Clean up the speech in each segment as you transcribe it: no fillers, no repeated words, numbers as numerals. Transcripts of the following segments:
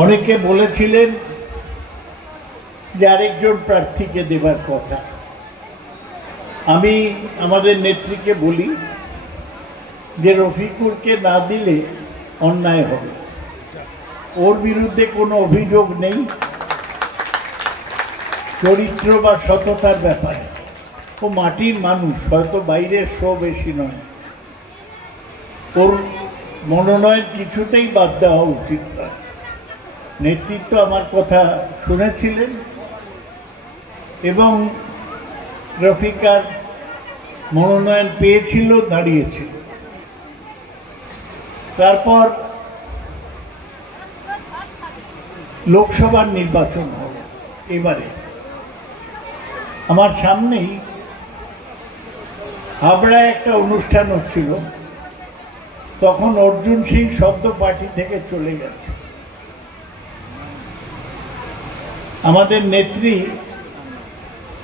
অনেকে বলেছিলেন যে আরেকজন প্রার্থীকে দেবার কথা। আমি আমাদের নেত্রীকে বলি যে রফিকুরকে না দিলে অন্যায় হবে। ওর বিরুদ্ধে কোনো অভিযোগ নেই চরিত্র বা সততার ব্যাপারে। ও মাটির মানুষ, হয়তো বাইরের শো বেশি নয়। ওর মনোনয়ন কিছুতেই বাদ দেওয়া উচিত নয়। নেতৃত্ব আমার কথা শুনেছিলেন এবং রফিকার মনোনয়ন পেয়েছিল, দাঁড়িয়েছিল। তারপর লোকসভার নির্বাচন হলো। এবারে আমার সামনেই হাবড়ায় একটা অনুষ্ঠান হচ্ছিল, তখন অর্জুন সিং সদ্য পার্টি থেকে চলে গেছে। আমাদের নেত্রী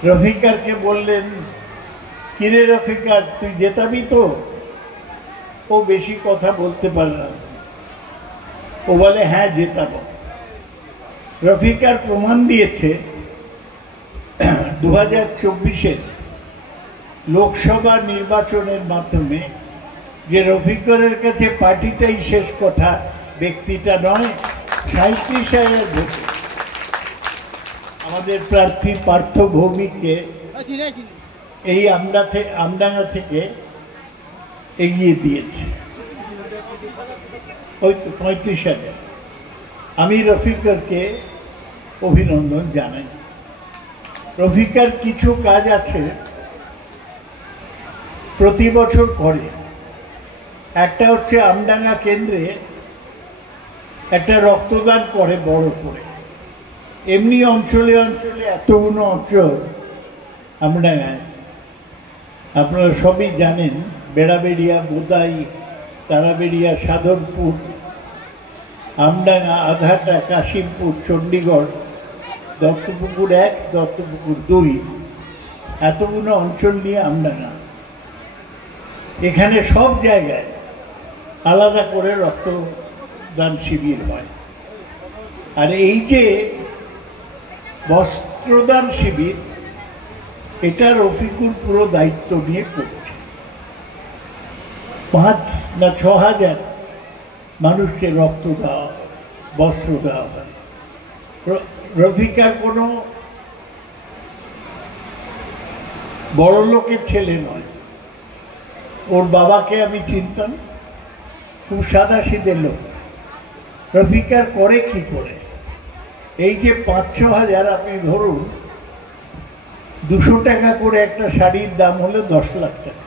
রফিকারকে বললেন, কিরে রফিকার, তুই জেতাবি তো? ও বেশি কথা বলতে পারল না। ও বলে, হ্যাঁ জেতাবো। রফিকার প্রমাণ দিয়েছে 2024-এর লোকসভা নির্বাচনের মাধ্যমে যে রফিকারের কাছে পার্টিটাই শেষ কথা, ব্যক্তিটা নয়। 37,000 ভোটে আমাদের প্রার্থী পার্থ ভৌমিককে এই আমডাঙ্গা থেকে এগিয়ে দিয়েছে। ওই তো 35,000। আমি রফিকারকে অভিনন্দন জানাই। রফিকার কিছু কাজ আছে প্রতি বছর করে। একটা হচ্ছে আমডাঙ্গা কেন্দ্রে একটা রক্তদান করে বড় করে। এমনি অঞ্চলে অঞ্চলে এতগুলো অঞ্চল আমডাঙ্গায়, আপনারা সবই জানেন, বেড়াবেড়িয়া, বোদাই, তারাবেড়িয়া, সাধনপুর, আমডাঙ্গা, আধাটা, কাশিমপুর, চণ্ডীগড়, দত্তপুকুর 1, দত্তপুকুর 2, এতগুলো অঞ্চল নিয়ে আমডাঙ্গা। এখানে সব জায়গায় আলাদা করে রক্তদান শিবির হয়। আর এই যে বস্ত্রদান শিবির, এটা রফিকুর পুরো দায়িত্ব নিয়ে করছে। 5 না 6,000 মানুষকে রক্ত দেওয়া, বস্ত্র দেওয়া হয়। রফিকার কোনো বড় লোকের ছেলে নয়। ওর বাবাকে আমি চিনতাম, খুব সাদাসিধে লোক। রফিকার করে কি করে? এই যে 5-6 হাজার, আপনি ধরুন 200 টাকা করে একটা শাড়ির দাম হলো 10 লাখ টাকা।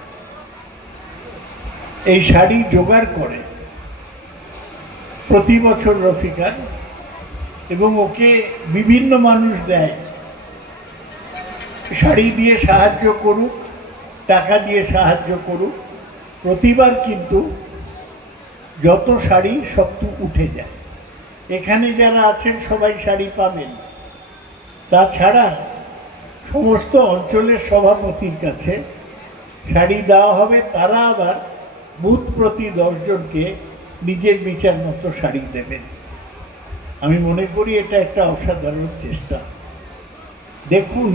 এই শাড়ি জোগাড় করে প্রতি বছর রফিকার, এবং ওকে বিভিন্ন মানুষ দেয় শাড়ি দিয়ে সাহায্য করুক, টাকা দিয়ে সাহায্য করুক। প্রতিবার কিন্তু যত শাড়ি সব তো উঠে যায়। এখানে যারা আছেন সবাই শাড়ি পাবেন। তাছাড়া সমস্ত অঞ্চলের সভাপতির কাছে শাড়ি দেওয়া হবে। তারা আবার বুথ প্রতি 10 জনকে নিজের বিচার মতো শাড়ি দেবেন। আমি মনে করি এটা একটা অসাধারণ চেষ্টা। দেখুন,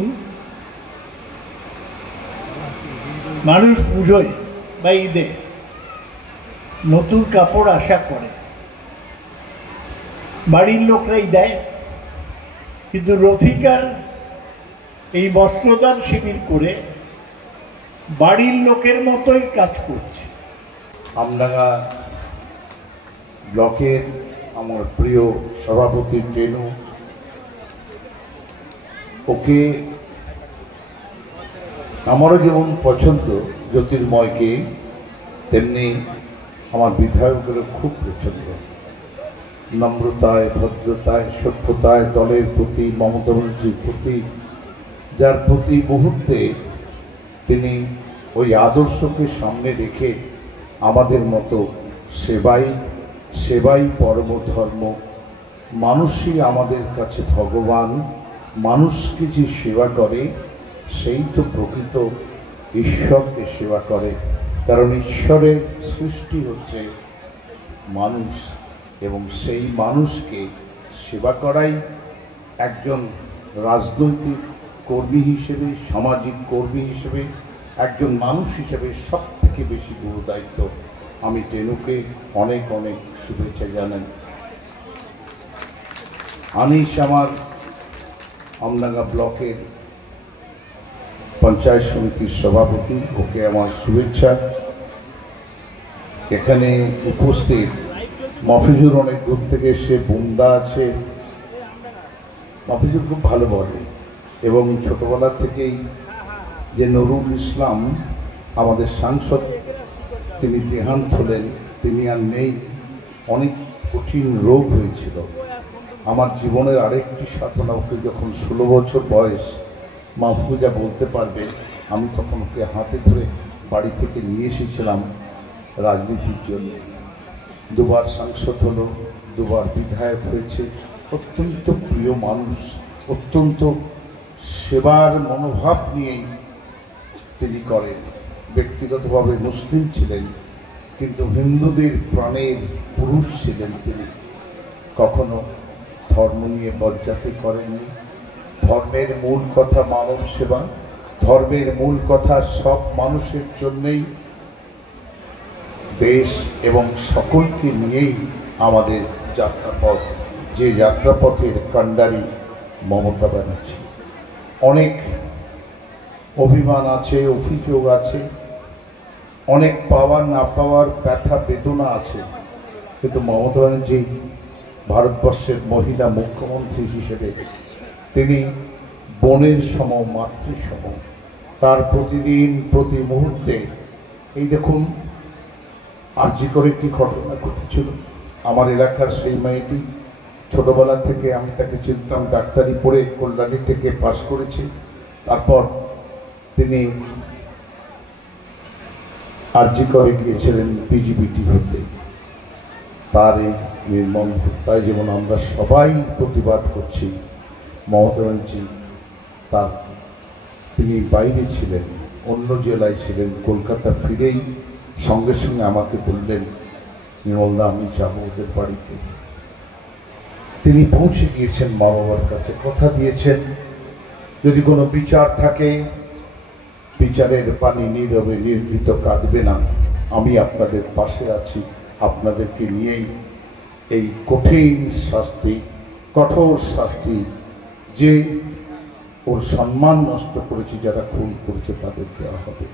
মানুষ পুজোয় বা ঈদে নতুন কাপড় আশা করে, বাড়ির লোকরাই দেয়, কিন্তু রফিকার এই বস্ত্রদান শিবির করে বাড়ির লোকের মতোই কাজ করছে। আমডাঙ্গা ব্লকের আমার প্রিয় সভাপতি টেনু, ওকে আমারও যেমন পছন্দ জ্যোতির্ময়কে, তেমনি আমার বিধায়কেরও খুব পছন্দ। নম্রতায়, ভদ্রতায়, সভ্যতায়, দলের প্রতি, মমতা ব্যানার্জির প্রতি, যার প্রতি মুহূর্তে তিনি ওই আদর্শকে সামনে রেখে আমাদের মতো সেবাই পরম ধর্ম, মানুষই আমাদের কাছে ভগবান, মানুষকে যে সেবা করে সেই তো প্রকৃত ঈশ্বরকে সেবা করে। কারণ ঈশ্বরের সৃষ্টি হচ্ছে মানুষ, এবং সেই মানুষকে সেবা করাই একজন রাজনৈতিক কর্মী হিসেবে, সামাজিক কর্মী হিসেবে, একজন মানুষ হিসেবে সব থেকে বেশি গুরুদায়িত্ব। আমি টেনুকে অনেক অনেক শুভেচ্ছা জানাই। আনিস আমার আমডাঙ্গা ব্লকের পঞ্চায়েত সমিতির সভাপতি, ওকে আমার শুভেচ্ছা। এখানে উপস্থিত মফিজুর অনেক দূর থেকে এসে, বুমদা আছে, মফিজুর খুব ভালো বলে, এবং ছোটবেলা থেকেই যে নুরুল ইসলাম আমাদের সাংসদ, তিনি দেহান্ত হলেন, তিনি আর নেই, অনেক কঠিন রোগ হয়েছিল। আমার জীবনের আরেকটি সাধনা, ওকে যখন 16 বছর বয়স, মাহফুজা বলতে পারবে, আমি তখন ওকে হাতে ধরে বাড়ি থেকে নিয়ে এসেছিলাম রাজনীতির জন্য। দুবার সাংসদ হলো, দুবার বিধায়ক হয়েছে। অত্যন্ত প্রিয় মানুষ, অত্যন্ত সেবার মনোভাব নিয়েই তিনি করেন। ব্যক্তিগতভাবে মুসলিম ছিলেন, কিন্তু হিন্দুদের প্রাণের পুরুষ ছিলেন তিনি। কখনো ধর্ম নিয়ে বজ্জাতি করেননি। ধর্মের মূল কথা মানব সেবা, ধর্মের মূল কথা সব মানুষের জন্যেই, দেশ এবং সকলকে নিয়েই আমাদের যাত্রাপথ। যে যাত্রাপথের কাণ্ডারি মমতা ব্যানার্জি। অনেক অভিমান আছে, অভিযোগ আছে, অনেক পাওয়ার না পাওয়ার ব্যথা বেদনা আছে, কিন্তু মমতা ব্যানার্জি ভারতবর্ষের মহিলা মুখ্যমন্ত্রী হিসেবে তিনি বোনের সম, মাতৃ সম। তার প্রতিদিন প্রতি মুহূর্তে, এই দেখুন আরজি করে একটি ঘটনা ঘটেছিল। আমার এলাকার সেই মেয়েটি, ছোটবেলা থেকে আমি তাকে চিনতাম, ডাক্তারি পড়ে কল্যাণী থেকে পাশ করেছি। তারপর তিনি আরজি করে গিয়েছিলেন বিজিবিটি হতে। তার এই নির্মম হত্যায় যেমন আমরা সবাই প্রতিবাদ করছি, মমতা ব্যানার্জি তিনি বাইরে ছিলেন, অন্য জেলায় ছিলেন। কলকাতা ফিরেই সঙ্গে সঙ্গে আমাকে বললেন, নির্মলদা আমি যাবো ওদের বাড়িতে। তিনি পৌঁছে গিয়েছেন মা বাবার কাছে, কথা দিয়েছেন যদি কোনো বিচার থাকে, বিচারের পানি নীরবে নির্ভীত কাঁদবে না, আমি আপনাদের পাশে আছি, আপনাদেরকে নিয়েই এই কঠিন শাস্তি, কঠোর শাস্তি, যে ওর সম্মান নষ্ট করেছে, যারা খুন করেছে তাদের দেওয়া হবে।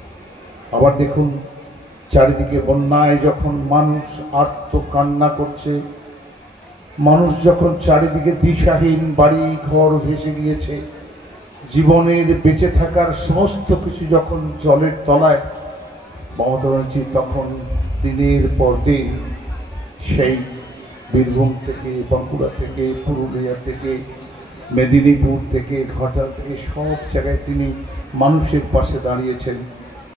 আবার দেখুন চারিদিকে বন্যায় যখন মানুষ আর্ত কান্না করছে, মানুষ যখন চারিদিকে দিশাহীন, বাড়ি ঘর ভেসে গিয়েছে, জীবনের বেঁচে থাকার সমস্ত কিছু যখন জলের তলায়, মমতা ব্যানার্জি তখন দিনের পর দিন সেই বীরভূম থেকে, বাঁকুড়া থেকে, পুরুলিয়া থেকে, মেদিনীপুর থেকে, ঘাটাল থেকে, সব জায়গায় তিনি মানুষের পাশে দাঁড়িয়েছেন।